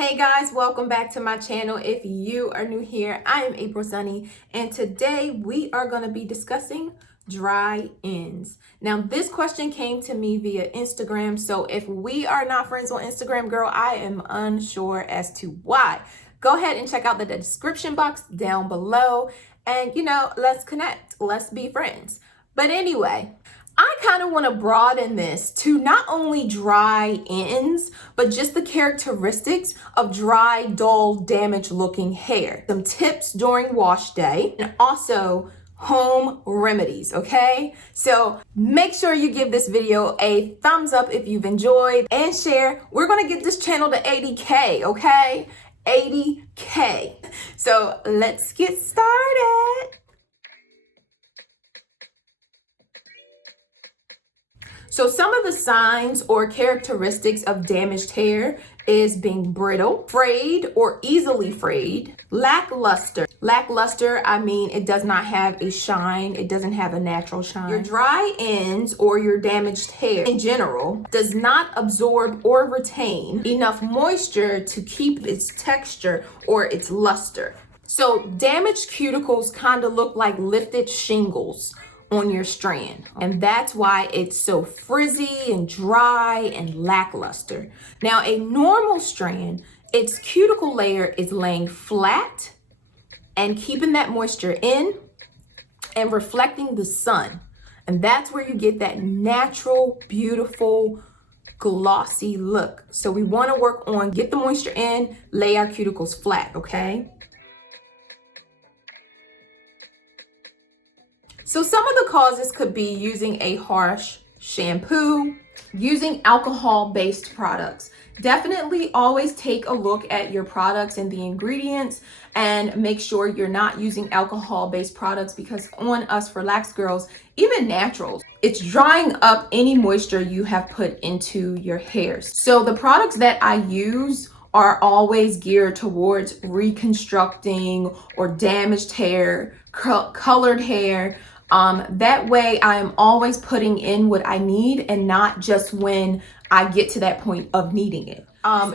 Hey guys, welcome back to my channel. If you are new here, I am April Sunny, and today we are going to be discussing dry ends. Now, this question came to me via Instagram, so if we are not friends on Instagram, girl, I am unsure as to why. Go ahead and check out the description box down below, and let's connect. Let's be friends. But anyway, I kind of want to broaden this to not only dry ends, but just the characteristics of dry, dull, damaged looking hair. Some tips during wash day and also home remedies, okay? So make sure you give this video a thumbs up if you've enjoyed and share. We're going to get this channel to 80K, okay? 80K. So let's get started. So some of the signs or characteristics of damaged hair is being brittle, frayed or easily frayed, lackluster. Lackluster, I mean it does not have a shine, it doesn't have a natural shine. Your dry ends or your damaged hair in general does not absorb or retain enough moisture to keep its texture or its luster. So damaged cuticles kind of look like lifted shingles on your strand, and that's why it's so frizzy and dry and lackluster. Now, a normal strand, its cuticle layer is laying flat and keeping that moisture in and reflecting the sun, and that's where you get that natural, beautiful, glossy look. So we want to work on get the moisture in, lay our cuticles flat, okay? So some of the causes could be using a harsh shampoo, using alcohol-based products. Definitely always take a look at your products and the ingredients and make sure you're not using alcohol-based products, because on us relaxed girls, even naturals, it's drying up any moisture you have put into your hairs. So the products that I use are always geared towards reconstructing or damaged hair, colored hair. That way I am always putting in what I need and not just when I get to that point of needing it.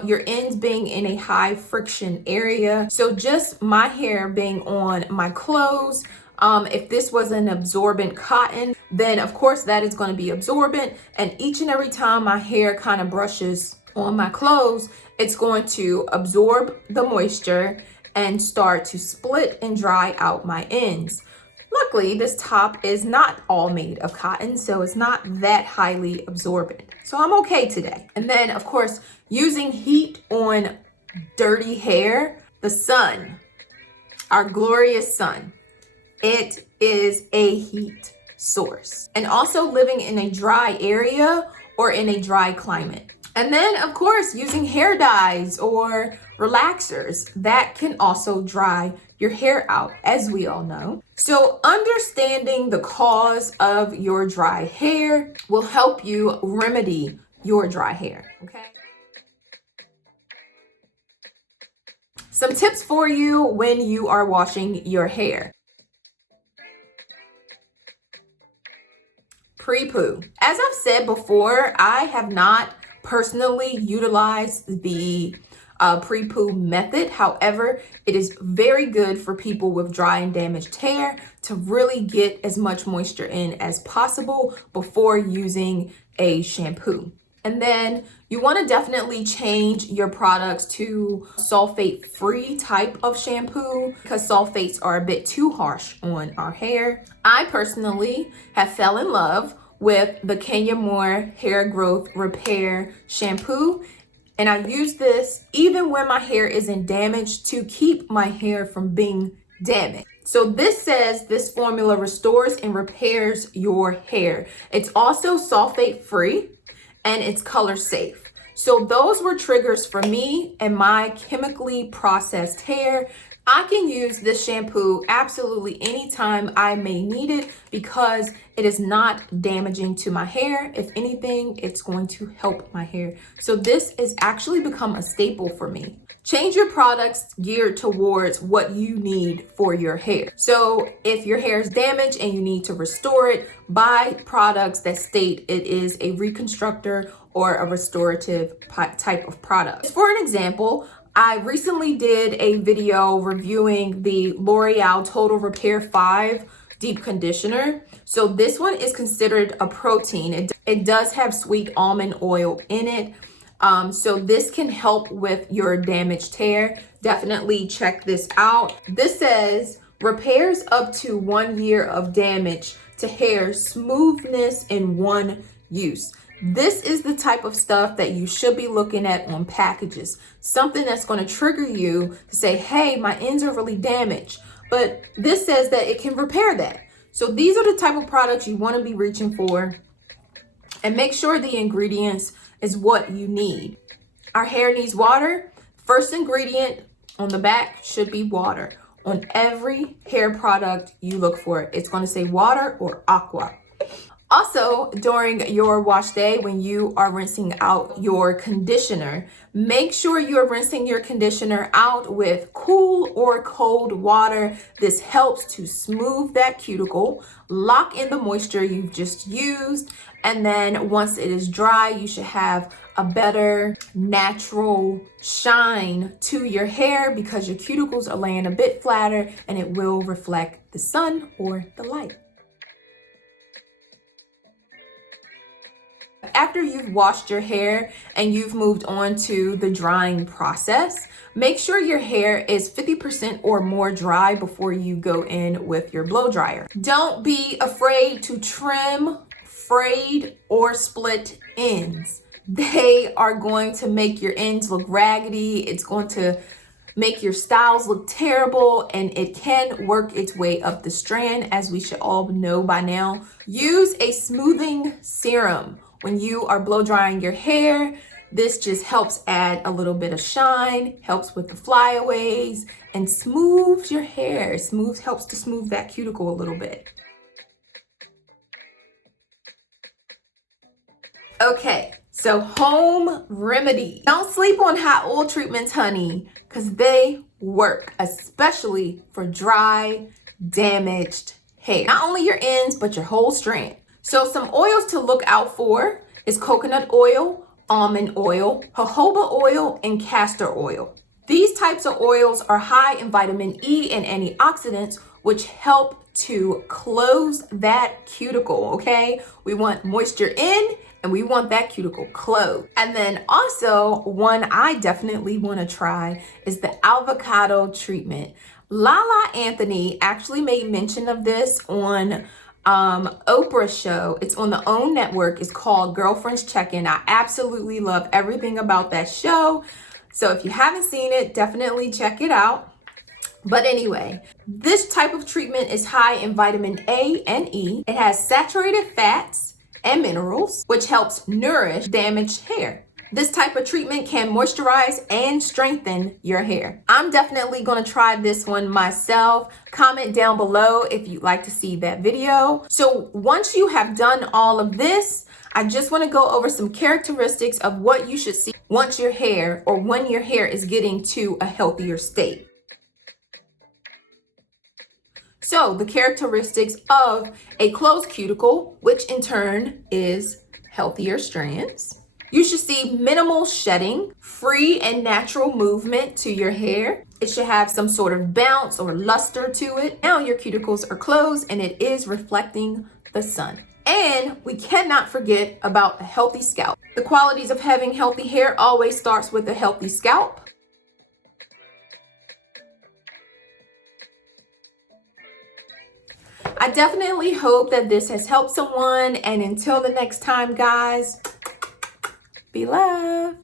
Your ends being in a high friction area. So just my hair being on my clothes. If this was an absorbent cotton, then of course that is going to be absorbent. And each and every time my hair kind of brushes on my clothes, it's going to absorb the moisture and start to split and dry out my ends. Luckily, this top is not all made of cotton, so it's not that highly absorbent. So I'm okay today. And then, of course, using heat on dirty hair, the sun, our glorious sun, it is a heat source. And also living in a dry area or in a dry climate. And then, of course, using hair dyes or relaxers, that can also dry your hair out, as we all know. So understanding the cause of your dry hair will help you remedy your dry hair, okay? Some tips for you when you are washing your hair. Pre-poo. As I've said before, I have not personally utilized the pre-poo method. However, it is very good for people with dry and damaged hair to really get as much moisture in as possible before using a shampoo. And then you want to definitely change your products to sulfate-free type of shampoo, because sulfates are a bit too harsh on our hair. I personally have fell in love with the Kenya Moore Hair Growth Repair shampoo. And I use this even when my hair isn't damaged to keep my hair from being damaged. So this says this formula restores and repairs your hair. It's also sulfate free and it's color safe. So those were triggers for me and my chemically processed hair. I can use this shampoo absolutely anytime I may need it because it is not damaging to my hair. If anything, it's going to help my hair. So this has actually become a staple for me. Change your products geared towards what you need for your hair. So if your hair is damaged and you need to restore it, buy products that state it is a reconstructor or a restorative type of product. For an example, I recently did a video reviewing the L'Oreal Total Repair 5 Deep Conditioner. So this one is considered a protein. It does have sweet almond oil in it. So this can help with your damaged hair. Definitely check this out. This says repairs up to 1 year of damage to hair smoothness in one use. This is the type of stuff that you should be looking at on packages. Something that's going to trigger you to say, hey, my ends are really damaged. But this says that it can repair that. So these are the type of products you want to be reaching for. And make sure the ingredients is what you need. Our hair needs water. First ingredient on the back should be water. On every hair product you look for, it's going to say water or aqua. Also, during your wash day, when you are rinsing out your conditioner, make sure you're rinsing your conditioner out with cool or cold water. This helps to smooth that cuticle, lock in the moisture you've just used, and then once it is dry, you should have a better natural shine to your hair because your cuticles are laying a bit flatter and it will reflect the sun or the light. After you've washed your hair and you've moved on to the drying process, make sure your hair is 50% or more dry before you go in with your blow dryer. Don't be afraid to trim frayed or split ends. They are going to make your ends look raggedy. It's going to make your styles look terrible, and it can work its way up the strand, as we should all know by now. Use a smoothing serum when you are blow drying your hair. This just helps add a little bit of shine, helps with the flyaways, and smooths your hair. Helps to smooth that cuticle a little bit. Okay, so home remedy. Don't sleep on hot oil treatments, honey, because they work, especially for dry, damaged hair. Not only your ends, but your whole strand. So some oils to look out for is coconut oil, almond oil, jojoba oil, and castor oil. These types of oils are high in vitamin E and antioxidants, which help to close that cuticle, okay? We want moisture in and we want that cuticle closed. And then also one I definitely want to try is the avocado treatment. Lala Anthony actually made mention of this on Oprah's show. It's on the OWN network. It's called Girlfriends Check-In. I absolutely love everything about that show. So if you haven't seen it, definitely check it out. But anyway, this type of treatment is high in vitamin A and E. It has saturated fats and minerals, which helps nourish damaged hair. This type of treatment can moisturize and strengthen your hair. I'm definitely going to try this one myself. Comment down below if you'd like to see that video. So once you have done all of this, I just want to go over some characteristics of what you should see once your hair or when your hair is getting to a healthier state. So the characteristics of a closed cuticle, which in turn is healthier strands. You should see minimal shedding, free and natural movement to your hair. It should have some sort of bounce or luster to it. Now your cuticles are closed and it is reflecting the sun. And we cannot forget about a healthy scalp. The qualities of having healthy hair always starts with a healthy scalp. I definitely hope that this has helped someone, and until the next time, guys, be love.